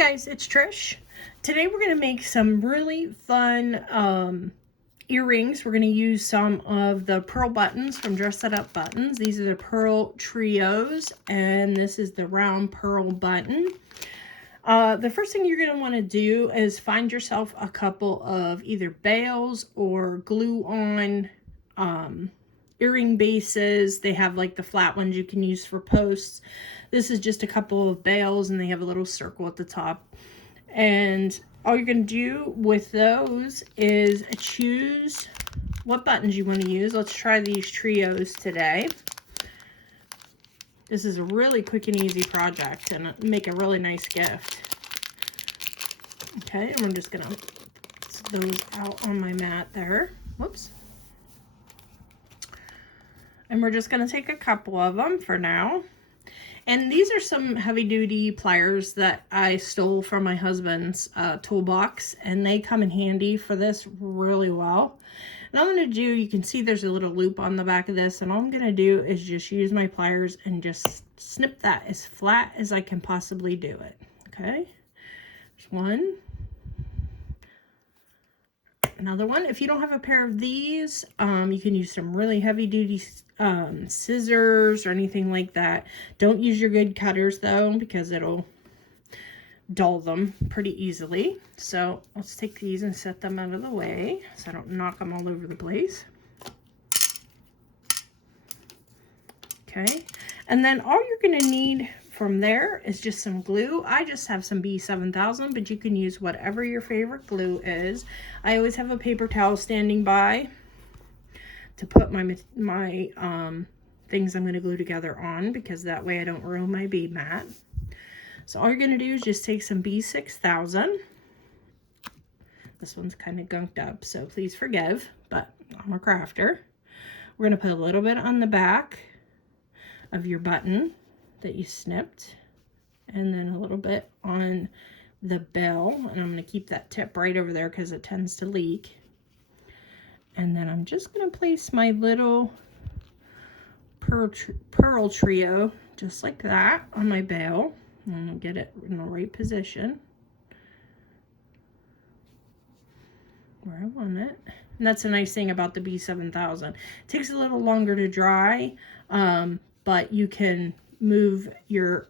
guys, it's Trish. Today we're going to make some really fun earrings. We're going to use some of the pearl buttons from Dress It Up Buttons. These are the pearl trios, and this is the round pearl button. The first thing you're going to want to do is find yourself a couple of either bails or glue-on earring bases. They have like the flat ones you can use for posts. This is just a couple of bails, and they have a little circle at the top. And all you're going to do with those is choose what buttons you want to use. Let's try these trios today. This is a really quick and easy project and make a really nice gift. Okay, and I'm just going to put those out on my mat there. Whoops. And we're just going to take a couple of them for now. And these are some heavy-duty pliers that I stole from my husband's toolbox, and they come in handy for this really well. And all I'm going to do, you can see there's a little loop on the back of this, and all I'm going to do is just use my pliers and just snip that as flat as I can possibly do it. Okay, there's one. Another one. If you don't have a pair of these, you can use some really heavy-duty scissors or anything like that. Don't use your good cutters though, because it'll dull them pretty easily. So let's take these and set them out of the way so I don't knock them all over the place. Okay, and then all you're going to need from there is just some glue. I just have some B7000, but you can use whatever your favorite glue is. I always have a paper towel standing by to put my things I'm going to glue together on, because that way I don't ruin my bead mat. So all you're going to do is just take some B6000. This one's kind of gunked up, so please forgive, but I'm a crafter. We're going to put a little bit on the back of your button that you snipped, and then a little bit on the bell, and I'm going to keep that tip right over there because it tends to leak. And then I'm just going to place my little pearl trio just like that on my bail, and I'll get it in the right position where I want it. And that's a nice thing about the B7000. It takes a little longer to dry, but you can move your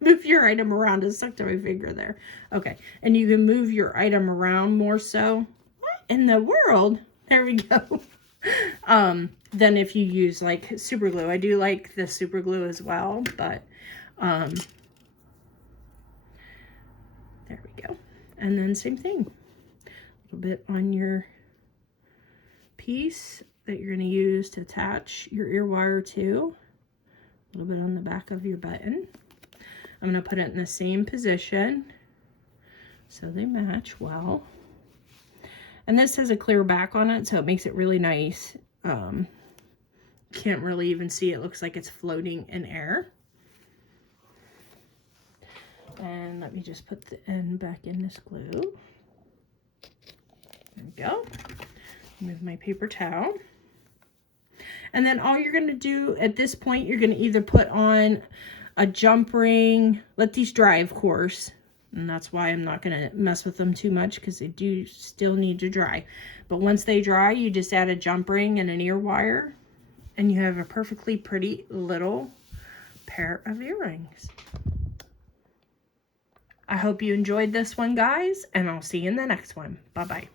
item around. It's stuck to my finger there. Okay, and you can move your item around more so. What in the world? There we go. Than if you use like super glue. I do like the super glue as well, but there we go. And then same thing, a little bit on your piece that you're going to use to attach your ear wire to. A little bit on the back of your button. I'm going to put it in the same position so they match well. And this has a clear back on it, so it makes it really nice. Can't really even see it. Looks like it's floating in air. And let me just put the end back in this glue. There we go. Move my paper towel. And then all you're going to do at this point, you're going to either put on a jump ring, let these dry, of course. And that's why I'm not going to mess with them too much, because they do still need to dry. But once they dry, you just add a jump ring and an ear wire, and you have a perfectly pretty little pair of earrings. I hope you enjoyed this one, guys, and I'll see you in the next one. Bye-bye.